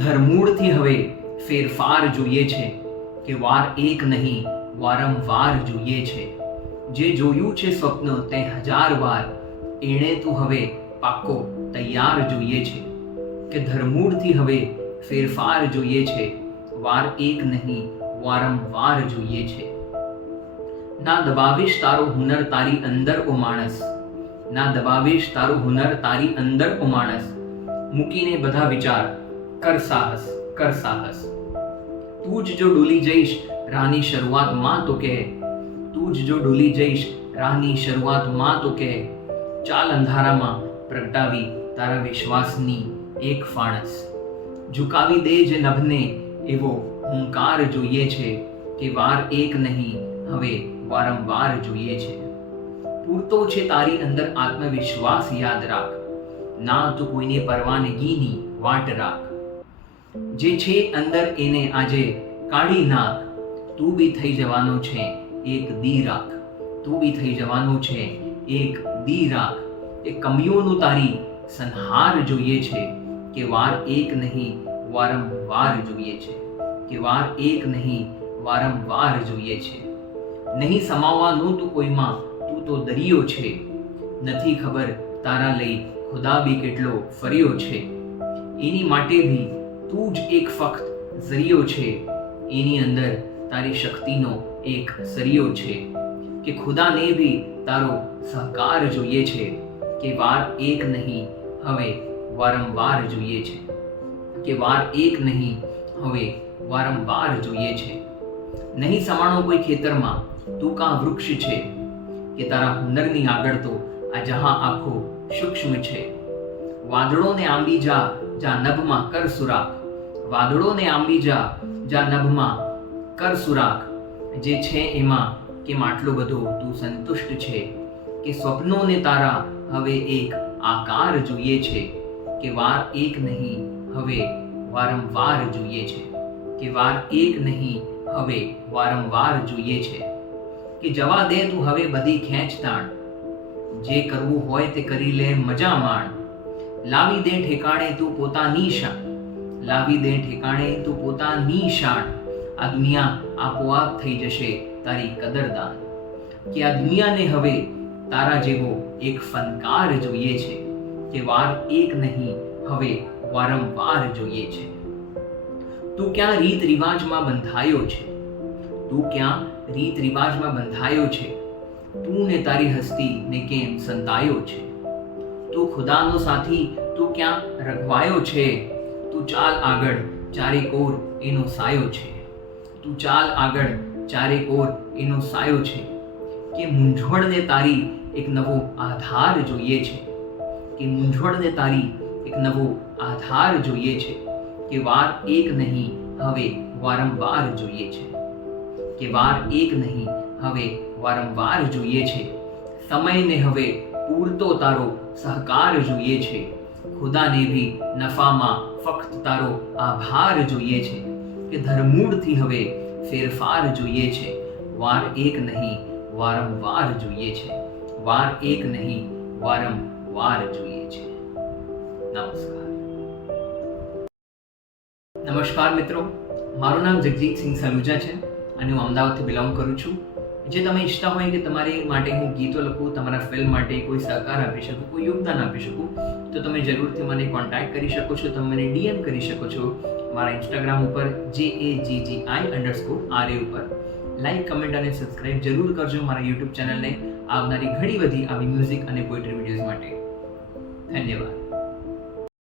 ધરમૂળથી હવે ફેરફાર જોઈએ છે કે વાર એક નહીં વારંવાર જોઈએ છે. જે જોયું છે સ્વપ્ન તે 1000 વાર એણે તું હવે પાક્કો તૈયાર જોઈએ છે. કે ધરમૂળથી હવે ફેરફાર જોઈએ છે, વાર એક નહીં વારંવાર જોઈએ છે. ના દબાવીશ તારો હુનર તારી અંદર ઓ માણસ, ના દબાવીશ તારો હુનર તારી અંદર ઓ માણસ. મૂકીને બધા વિચાર કર સાહસ, કર સાહસ. તું જ જો ડૂલી જઈશ રાહની શરૂઆતમાં તો કહે, તું જ જો ડૂલી જઈશ રાહની શરૂઆતમાં તો કહે. ચાલ અંધારામાં પ્રગટાવી તારા વિશ્વાસની એક ફાણસ. ઝુકાવી દે જે નભને એવો હુંકાર જોઈએ છે કે વાર એક નહીં હવે વારંવાર જોઈએ છે. પૂરતો છે તારી અંદર આત્મવિશ્વાસ યાદ રાખ, ના તું કોઈને પરવાનગીની વાટ રાખ. જે છે અંદર એને આજે કાઢી નાખ, તું બી થઈ જવાનો છે એક દી રાખ, તું બી થઈ જવાનો છે એક દી રાખ. એ કમીઓનું તારી સંહાર જોઈએ છે કે વાર એક નહીં વારંવાર જોઈએ છે, કે વાર એક નહીં વારંવાર જોઈએ છે. નહીં સમાવવાનું તું કોઈમાં, તું તો દરિયો છે. નથી ખબર તારા લઈ ખુદા બી કેટલો ફર્યો છે. એની માટે બી તું જ એક ફક્ત ઝરિયો છે. એની અંદર તારી શક્તિનો એક સરિયો છે. કે ખુદાને બી તારો સહકાર જોઈએ છે કે વાર એક નહીં હવે વારંવાર જોઈએ છે, કે વાર એક નહીં હવે વારંવાર જોઈએ છે. નહીં સમાણો કોઈ ખેતરમાં તું કાં વૃક્ષ છે, કે તારા હુનરની આગળ તો આ જહાં આખો સૂક્ષ્મ છે. વાદળોને આંબી જા જા નભમાં કર સુરાખ, વાદળોને આંબી જા જા નભમાં કર સુરાખ. જે છે એમાં કેમ આટલો બધો તું સંતુષ્ટ છે, કે સ્વપ્નોને તારા હવે એક આકાર જોઈએ છે, કે વાર એક નહીં હવે વારંવાર જોઈએ છે, કે વાર એક નહીં હવે વારંવાર જોઈએ છે. કે જવા દે તું હવે બધી ખેંચતાણ, જે કરવું હોય તે કરી લે મજા માણ. લાવી દે ઠેકાણે તું પોતાની શાન, લાવી દે ઠેકાણે તું પોતાની શાન. આ દુનિયા આપોઆપ થઈ જશે તારી કદરદાન. કે આ દુનિયાને હવે તારા જેવો એક ફનકાર જોઈએ છે, કે વાર એક નહીં હવે વારંવાર જોઈએ છે. તું ક્યાં રીત રિવાજમાં બંધાયો છે, તું ક્યાં રીત રિવાજમાં બંધાયો છે. તું ને તારી હસ્તી ને કેમ સંતાયો છે. તું ખુદાનો સાથી તું ક્યાં રખવાયો છે. તું ચાલ આગળ ચારે કોર એનો સાયો છે, તું ચાલ આગળ ચારે કોર એનો સાયો છે. કે મૂંઝવણને તારી એક નવો આધાર જોઈએ છે, કે મૂંઝવણને તારી એક નવો આધાર જોઈએ છે. કે વાર એક નહીં હવે વારંવાર જોઈએ છે, કે વાર એક નહીં હવે વારંવાર જોઈએ છે. સમયને હવે પૂરતો તારો સહકાર જોઈએ છે. ખુદાને ભી નફામાં ફક્ત તારો આભાર જોઈએ છે. કે ધરમૂળથી હવે ફેરફાર જોઈએ છે, વાર એક નહીં વારંવાર જોઈએ છે, વાર એક નહીં વારંવાર જોઈએ છે. નમસ્કાર. નમસ્કાર મિત્રો, મારું નામ જગજીતસિંહ સલુજા છે અને હું અમદાવાદથી બિલોંગ કરું છું. જે તમે ઈચ્છતા હોય કે તમારી માટે હું ગીતો લખું, તમારા ફિલ્મ માટે કોઈ સહકાર આપી શકું, કોઈ યોગદાન આપી શકું, તો તમે જરૂરથી મને કોન્ટેક્ટ કરી શકો છો. તમે મને DM કરી શકો છો મારા ઇન્સ્ટાગ્રામ ઉપર JAGGI_RA ઉપર. લાઈક, કમેન્ટ અને સબસ્ક્રાઇબ જરૂર કરજો મારા યુટ્યુબ ચેનલને આવનારી ઘણી બધી આવી મ્યુઝિક અને પોએટ્રી વિડીયોઝ માટે. ધન્યવાદ.